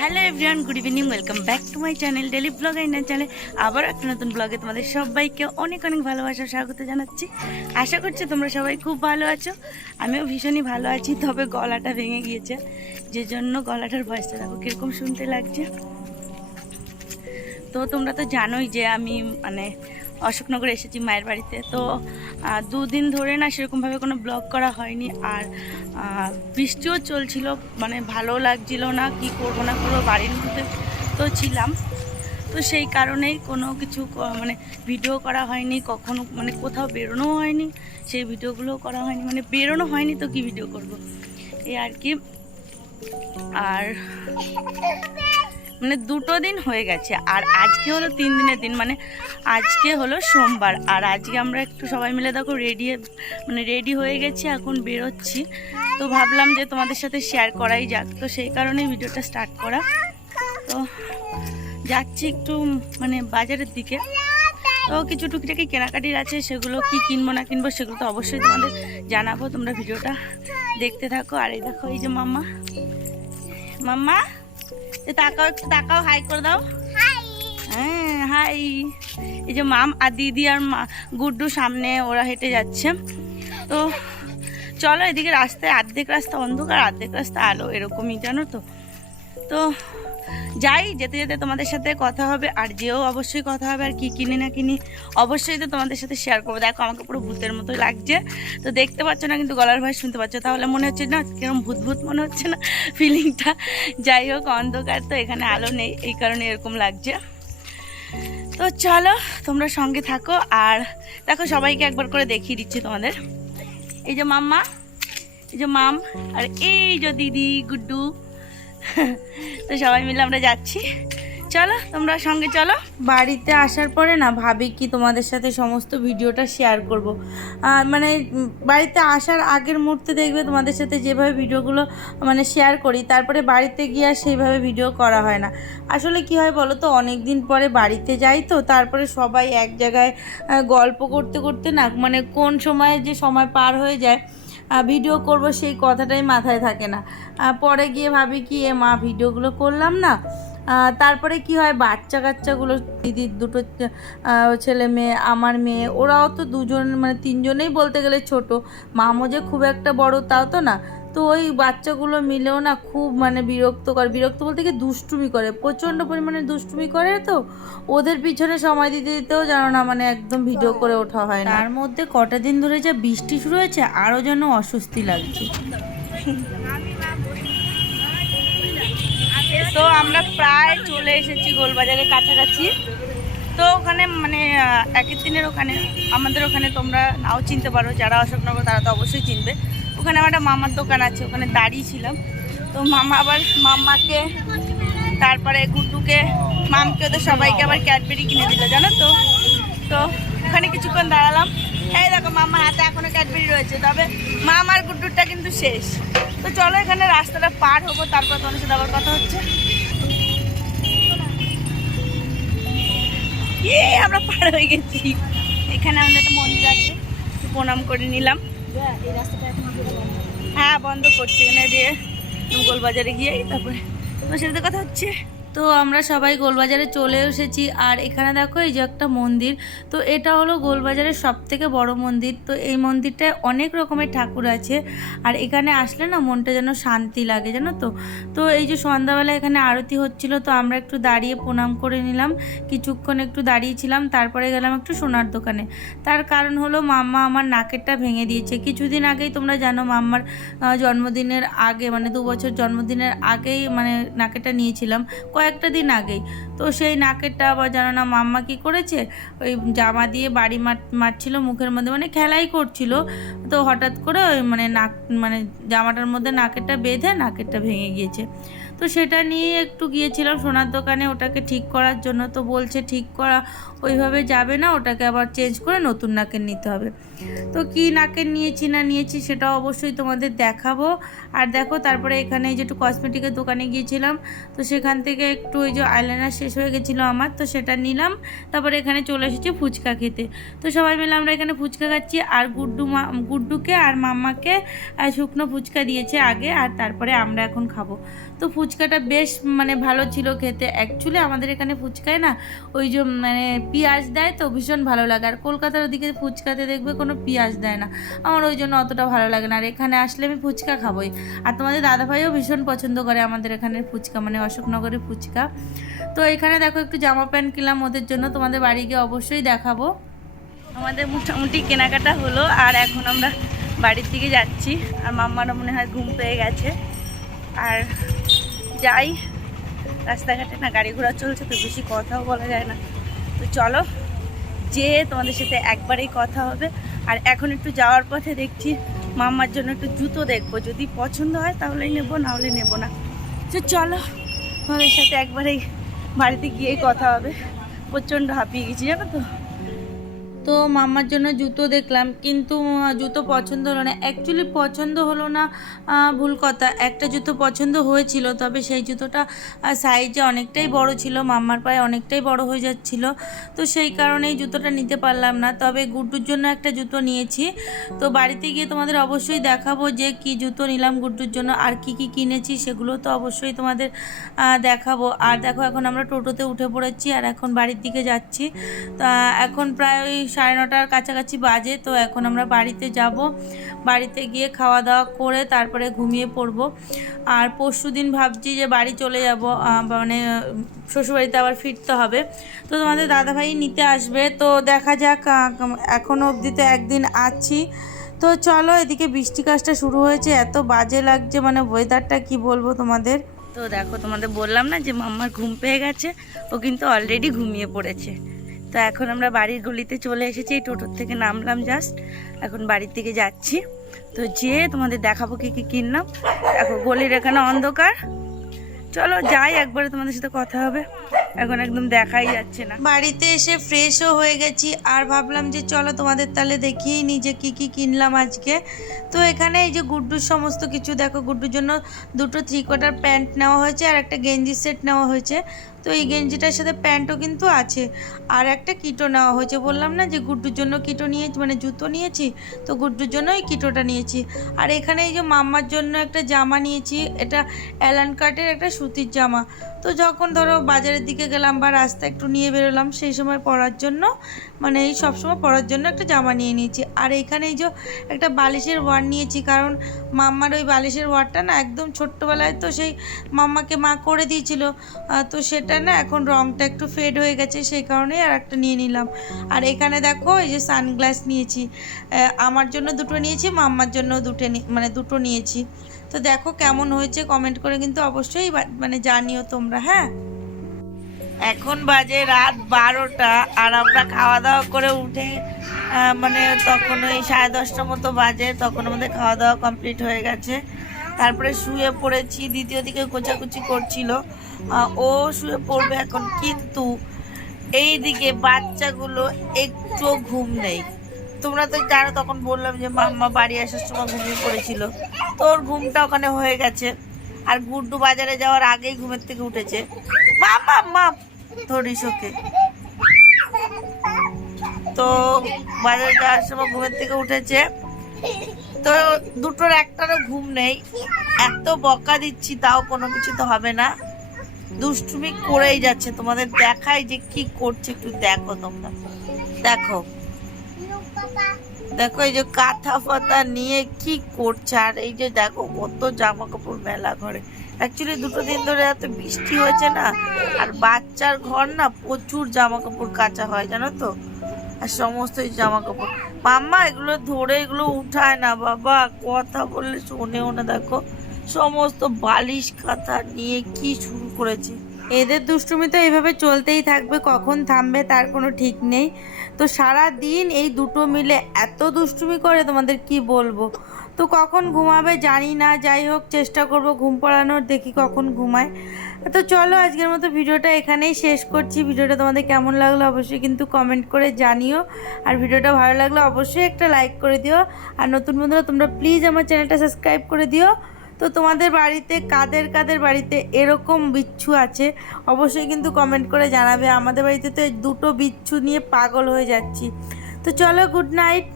Hello everyone good evening welcome back to my channel daily blog আইনার channel আবার একটা নতুন ব্লগে তোমাদের সবাইকে অনেক অনেক ভালোবাসা, স্বাগত জানাচ্ছি। আশা করছি তোমরা সবাই খুব ভালো আছো। আমিও ভীষণই ভালো আছি, তবে গলাটা ভেঙে গিয়েছে। যে জন্য গলাটার ভয়েসটা দেখো কীরকম শুনতে লাগছে। তো তোমরা তো জানোই যে আমি মানে অশোকনগর এসেছি মায়ের বাড়িতে। তো দুদিন ধরে না সেরকমভাবে কোনো ব্লগ করা হয়নি। আর বৃষ্টিও চলছিল মানে ভালো লাগছিল না, কি করব না করব বাড়ির মধ্যে তো ছিলাম। তো সেই কারণেই কোনো কিছু মানে ভিডিও করা হয়নি, কখনো মানে কোথাও বেরোনোও হয়নি, সেই ভিডিওগুলো করা হয়নি মানে বেরোনো হয়নি তো কি ভিডিও করব? এই আর কি। আর মানে দুটো দিন হয়ে গেছে, আর আজকে হলো তিন দিনের দিন মানে আজকে হলো সোমবার, আর আজকে আমরা একটু সবাই মিলে দেখো রেডি মানে রেডি হয়ে গেছি, এখন বেরোচ্ছি। তো ভাবলাম যে তোমাদের সাথে শেয়ার করাই যাক, তো সেই কারণেই ভিডিওটা স্টার্ট করা। তো যাচ্ছি একটু মানে বাজারের দিকে। তো কিছু টুকিটাকি কেনাকাটির আছে, সেগুলো কি কিনবো না কিনবো সেগুলো তো অবশ্যই তোমাদের জানাব, তোমরা ভিডিওটা দেখতে থাকো। আর এই দেখো, এই যে মাম্মা। মাম্মা? তাকাও একটু তাকাও হাই করে দাও। হ্যাঁ হাই এই যে মাম আর দিদি আর মা গুড্ডু সামনে ওরা হেঁটে যাচ্ছে। তো চলো এদিকে রাস্তায় অর্ধেক রাস্তা অন্ধকার অর্ধেক রাস্তা আলো এরকমই জানো তো? তো যাই, যেতে যেতে তোমাদের সাথে কথা হবে, আর যেও অবশ্যই কথা হবে, আর কি কিনি না কিনি অবশ্যই তো তোমাদের সাথে শেয়ার করব। দেখো, আমাকে পুরো ভূতের মতো লাগছে। তো দেখতে পাচ্ছ না, কিন্তু গলার ভয় শুনতে পাচ্ছ। তাহলে মনে হচ্ছে না কীরকম ভূত ভূত মনে হচ্ছে না ফিলিংটা যাই হোক, অন্ধকার তো, এখানে আলো নেই, এই কারণে এরকম লাগছে। তো চলো, তোমরা সঙ্গে থাকো, আর দেখো, সবাইকে একবার করে দেখিয়ে দিচ্ছি তোমাদের। এই যে মাম্মা, এই যে মাম, আর এই যে দিদি, গুড্ডু। তো সবাই মিলে আমরা যাচ্ছি। চলো, তোমরা সঙ্গে চলো। বাড়িতে আসার পরে না ভাবি কি তোমাদের সাথে সমস্ত ভিডিওটা শেয়ার করব। মানে বাড়িতে আসার আগের মুহূর্তে দেখবে তোমাদের সাথে যেভাবে ভিডিওগুলো মানে শেয়ার করি, তারপরে বাড়িতে গিয়ে আর সেইভাবে ভিডিও করা হয় না। আসলে কি হয় বলো তো অনেক দিন পরে বাড়িতে যাই তো, তারপরে সবাই এক জায়গায় গল্প করতে করতে না মানে কোন সময়ে যে সময় পার হয়ে যায় ভিডিও করব, সেই কথাটাই মাথায় থাকে না। পরে গিয়ে ভাবি কি, এ মা ভিডিওগুলো করলাম না। তারপরে কি হয়, বাচ্চা কাচ্চাগুলো, দিদির দুটো ছেলে মেয়ে, আমার মেয়ে, ওরাও তো দুজন মানে তিনজনেই বলতে গেলে ছোট। মামও যে খুব একটা বড়, তাও তো না। তো ওই বাচ্চাগুলো মিলেও না খুব মানে বিরক্ত করে বিরক্ত বলতে কি দুষ্টুমি করে। প্রচণ্ড পরিমাণে দুষ্টুমি করে তো ওদের পিছনে সময় দিতে দিতেও জানো না মানে একদম ভিডিও করে ওঠা হয় না। তার মধ্যে কটা দিন ধরে যা বৃষ্টি শুরু হয়েছে আরও যেন অস্বস্তি লাগছে। তো আমরা প্রায় চলে এসেছি গোলবাজারের কাছাকাছি। তো ওখানে মানে একের দিনের ওখানে, আমাদের ওখানে তোমরা নাও চিনতে পারো, যারা অশোকনগর তারা তো অবশ্যই চিনবে। ওখানে আমার একটা মামার দোকান আছে, ওখানে দাঁড়িয়েছিলাম তো মামা আবার মাম্মাকে তারপরে গুড্ডুকে, মামকে, ওদের সবাইকে আবার ক্যাডবেরি কিনে দিল, জানো তো? তো ওখানে কিছুক্ষণ দাঁড়ালাম। এই দেখো মামার হাতে এখনও ক্যাডবেরি রয়েছে, তবে মামার গুড্ডুরটা কিন্তু শেষ। তো চলো এখানে রাস্তাটা পার হব, তারপর তোমার সাথে আবার কথা হচ্ছে। আমরা পার হয়ে গেছি। এখানে আমাদের একটা মন্দির আছে প্রণাম করে নিলাম। হ্যাঁ বন্ধ করছি এখানে দিয়ে। গোলবাজারে গিয়ে তারপরে তোমার সাথে কথা হচ্ছে। তো আমরা সবাই গোলবাজারে চলে এসেছি। আর এখানে দেখো এই যে একটা মন্দির। তো এটা হলো গোলবাজারের সব থেকে বড় মন্দির। তো এই মন্দিরটায় অনেক রকমের ঠাকুর আছে। আর এখানে আসলে না মনটা যেন শান্তি লাগে, জানো তো? তো এই যে সন্ধ্যাবেলা এখানে আরতি হচ্ছিল, তো আমরা একটু দাঁড়িয়ে প্রণাম করে নিলাম। কিছুক্ষণ একটু দাঁড়িয়েছিলাম, তারপরে গেলাম একটু সোনার দোকানে। তার কারণ হলো মাম্মা আমার নাকেরটা ভেঙে দিয়েছে। কিছুদিন আগেই তোমরা জানো মাম্মার জন্মদিনের আগে মানে দু বছর জন্মদিনের আগেই মানে নাকেরটা নিয়েছিলাম। কয়েকটা দিন আগেই। তো সেই নাকেরটা আবার জানো না মাম্মা কি করেছে? ওই জামা দিয়ে বাড়ি মার, মারছিল, মুখের মধ্যে মানে খেলাই করছিল। তো হঠাৎ করে ওই মানে নাক মানে জামাটার মধ্যে নাকেরটা বেঁধে নাকেরটা ভেঙে গিয়েছে। তো সেটা নিয়ে একটু গিয়েছিলাম সোনার দোকানে, ওটাকে ঠিক করার জন্য। তো বলছে, ঠিক করা, ওইভাবে যাবে না, ওটাকে আবার চেঞ্জ করে নতুন নাকের নিতে হবে। তো কি নাকের নিয়েছি না নিয়েছি, সেটা অবশ্যই তোমাদের দেখাবো। আর দেখো, তারপরে এখানে এই যে একটু কসমেটিকের দোকানে গিয়েছিলাম, তো সেখান থেকে একটু ওই যে আইলাইনার শেষ হয়ে গেছিল আমার, তো সেটা নিলাম। তারপরে এখানে চলে এসেছি ফুচকা খেতে। তো সবাই মিলে আমরা এখানে ফুচকা খাচ্ছি, আর গুড্ডু মা, গুড্ডুকে আর মাম্মাকে শুকনো ফুচকা দিয়েছে আগে, আর তারপরে আমরা এখন খাব। তো ফুচকা ফুচকাটা বেশ মানে ভালো ছিল খেতে। অ্যাকচুয়ালি আমাদের এখানে ফুচকায় না ওই যে মানে পেঁয়াজ দেয় তো ভীষণ ভালো লাগে। আর কলকাতার ওদিকে ফুচকাতে দেখবে কোনো পেঁয়াজ দেয় না। আমার ওই জন্য অতটা ভালো লাগে না। আর এখানে আসলে আমি ফুচকা খাবোই। আর তোমাদের দাদাভাইও ভীষণ পছন্দ করে আমাদের এখানের ফুচকা মানে অশোকনগরের ফুচকা। তো এখানে দেখো একটু জামা প্যান্ট কিনলাম ওদের জন্য। তোমাদের বাড়ি গিয়ে অবশ্যই দেখাবো। আমাদের মোটামুটি কেনাকাটা হলো আর এখন আমরা বাড়ির দিকে যাচ্ছি। আর মাম্মারও মনে হয় ঘুম পেয়ে গেছে। আর যাই। রাস্তাঘাটে না গাড়ি ঘোড়া চলছে, তো বেশি কথাও বলা যায় না। তো চলো যে তোমাদের সাথে একবারেই কথা হবে। আর এখন একটু যাওয়ার পথে দেখছি মাম্মার জন্য একটু জুতো দেখব। যদি পছন্দ হয় তাহলেই নেব না হলে নেব না। তো চলো, তোমাদের সাথে একবারেই বাড়িতে গিয়েই কথা হবে। প্রচণ্ড হাঁপিয়ে গেছি, জানো তো? তো মাম্মার জন্য জুতো দেখলাম, কিন্তু জুতো পছন্দ হলো না। অ্যাকচুয়ালি পছন্দ হলো না ভুল কথা। একটা জুতো পছন্দ হয়েছিল, তবে সেই জুতোটা সাইজে অনেকটাই বড় ছিল মাম্মার পায়ে অনেকটাই বড় হয়ে যাচ্ছিল। তো সেই কারণেই জুতোটা নিতে পারলাম না। তবে গুড্ডুর জন্য একটা জুতো নিয়েছি। তো বাড়িতে গিয়ে তোমাদের অবশ্যই দেখাবো যে কি জুতো নিলাম গুড্ডুর জন্য, আর কি কি কিনেছি, সেগুলো তো অবশ্যই তোমাদের দেখাবো। আর দেখো, এখন আমরা টোটোতে উঠে পড়েছি, আর এখন বাড়ির দিকে যাচ্ছি। তা, এখন প্রায় সাড়ে নটার কাছাকাছি বাজে, তো এখন আমরা বাড়িতে যাব। বাড়িতে গিয়ে খাওয়া দাওয়া করে তারপরে ঘুমিয়ে পড়ব। আর পরশু দিন ভাবছি যে বাড়ি চলে যাব মানে শ্বশুরবাড়িতে আবার ফিরতে হবে। তো তোমাদের দাদাভাই নিতে আসবে, তো দেখা যাক এখনও অবধি তো একদিন আছি। তো চলো এদিকে বৃষ্টি কাজটা শুরু হয়েছে, এত বাজে লাগছে মানে ওয়েদারটা কি বলব তোমাদের? তো দেখো তোমাদের বললাম না যে মাম্মার ঘুম পেয়ে গেছে, ও কিন্তু অলরেডি ঘুমিয়ে পড়েছে। তো এখন আমরা বাড়ির গলিতে চলে এসেছি, এই টোটোর থেকে নামলাম জাস্ট এখন বাড়ির থেকে যাচ্ছি। তো যেয়ে তোমাদের দেখাবো কি কি কিনলাম। এখন গলির এখানে অন্ধকার। চলো যাই, একবারে তোমাদের সাথে কথা হবে। এখন একদম দেখাই যাচ্ছে না। বাড়িতে এসে ফ্রেশও হয়ে গেছি। আর ভাবলাম যে চলো তোমাদের তাহলে দেখিয়েই নি যে কী কী কিনলাম আজকে। তো এখানে এই যে গুড্ডুর সমস্ত কিছু দেখো, গুড্ডুর জন্য দুটো থ্রি কোয়ার্টার প্যান্ট নেওয়া হয়েছে আর একটা গেঞ্জি সেট নেওয়া হয়েছে। তো এই গেঞ্জিটার সাথে প্যান্টও কিন্তু আছে। আর একটা কিটো নেওয়া হয়েছে। বললাম না যে গুড্ডুর জন্য কিটো নিয়েছি মানে জুতো নিয়েছি, তো গুড্ডুর জন্য এই কিটোটা নিয়েছি। আর এখানে এই যে মাম্মার জন্য একটা জামা নিয়েছি। এটা অ্যালান কাটের একটা সুতির জামা। তো যখন ধরো বাজারের দিকে গেলাম বা রাস্তা একটু নিয়ে বেরোলাম, সেই সময় পরার জন্য মানে এই সবসময় পরার জন্য একটা জামা নিয়ে নিয়েছি। আর এখানে এই যে একটা বালিশের ওয়ার নিয়েছি, কারণ মাম্মার ওই বালিশের ওয়ারটা না একদম ছোট্টবেলায় তো সেই মাম্মাকে মা করে দিয়েছিল। তো সেটা না এখন রংটা একটু ফেড হয়ে গেছে, সেই কারণেই আর একটা নিয়ে নিলাম। আর এখানে দেখো এই যে সানগ্লাস নিয়েছি। আমার জন্য দুটো নিয়েছি, মাম্মার জন্য দুটো মানে দুটো নিয়েছি। তো দেখো কেমন হয়েছে কমেন্ট করে কিন্তু অবশ্যই মানে জানিও তোমরা হ্যাঁ? এখন বাজে রাত বারোটা আর আমরা খাওয়া দাওয়া করে উঠে মানে তখন ওই সাড়ে দশটা মতো বাজে, তখন আমাদের খাওয়া দাওয়া কমপ্লিট হয়ে গেছে। তারপরে শুয়ে পড়েছি, দ্বিতীয় দিকে কোচাকুচি করছিল। ও শুয়ে পড়বে এখন, কিন্তু এই দিকে বাচ্চাগুলো একটু ঘুম নেই। তোমরা তো জানো, তখন বললাম যে মাম্মা বাড়ি আসার সময় ঘুমিয়ে পড়েছিল। তোর ঘুমটা ওখানে হয়ে গেছে। আর গুড্ডু বাজারে যাওয়ার আগেই ঘুমের থেকে উঠেছে। মাম্মা মাম ধরিস ওকে তো বাজারে যাওয়ার সময় ঘুমের থেকে উঠেছে। তো দুটোর একটারও ঘুম নেই। এত বকা দিচ্ছি, তাও কোনো কিছু তো হবে না। দুষ্টুমি করেই যাচ্ছে। তোমাদের দেখাই যে কি করছে, একটু দেখো তোমরা। দেখো। দেখো এই যে কাঁথা ফাতা নিয়ে কি করছে। আর এই যে দেখো, কত জামা কাপড় মেলা ঘরে। অ্যাকচুয়ালি দুটো দিন ধরে এত বৃষ্টি হয়েছে না, আর বাচ্চার ঘর না প্রচুর জামা কাপড় কাঁচা হয়, জানো তো? আর সমস্ত জামা কাপড় মাম্মা, এগুলো ধরে এগুলো উঠায় না, বাবা, কথা বললে শোনেও না, দেখো। সমস্ত বালিশ কাঁথা নিয়ে কি শুরু করেছে। এদের দুষ্টুমি তো এইভাবে চলতেই থাকবে, কখন থামবে তার কোনো ঠিক নেই। তো সারা দিন এই দুটো মিলে এত দুষ্টুমি করে তোমাদের কি বলব? তো কখন ঘুমাবে জানি না, যাই হোক চেষ্টা করব ঘুম পড়ানোর, দেখি কখন ঘুমায়। তো চলো আজকের মতো ভিডিওটা এখানেই শেষ করছি। ভিডিওটা তোমাদের কেমন লাগল অবশ্যই কিন্তু কমেন্ট করে জানিও। আর ভিডিওটা ভালো লাগলে অবশ্যই একটা লাইক করে দিও। আর নতুন বন্ধুরা, তোমরা প্লিজ আমার চ্যানেলটা সাবস্ক্রাইব করে দিও। তো তোমাদের বাড়িতে, কাদের কাদের বাড়িতে এরকম বিচ্ছু আছে, অবশ্যই কিন্তু কমেন্ট করে জানাবে। আমাদের বাড়িতে তো দুটো বিচ্ছু নিয়ে পাগল হয়ে যাচ্ছি। তো চলো গুড নাইট